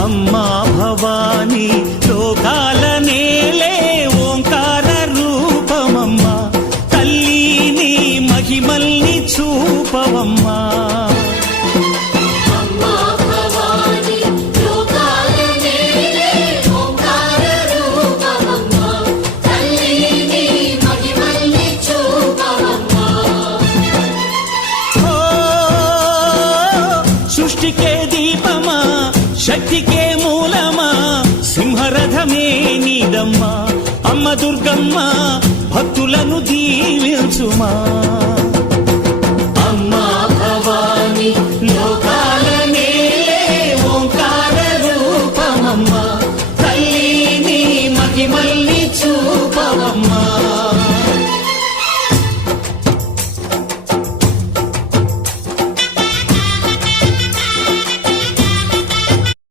అమ్మా భవానీ లోకాల నేలే ఓంకార రూపమమ్మా తల్లి నీ మహిమల్ని చూపవమ్మా సృష్టికే దీపమా శక్తికే మూలమా సింహరథమే నీదమ్మా అమ్మ దుర్గమ్మ భక్తులను దీవించుమా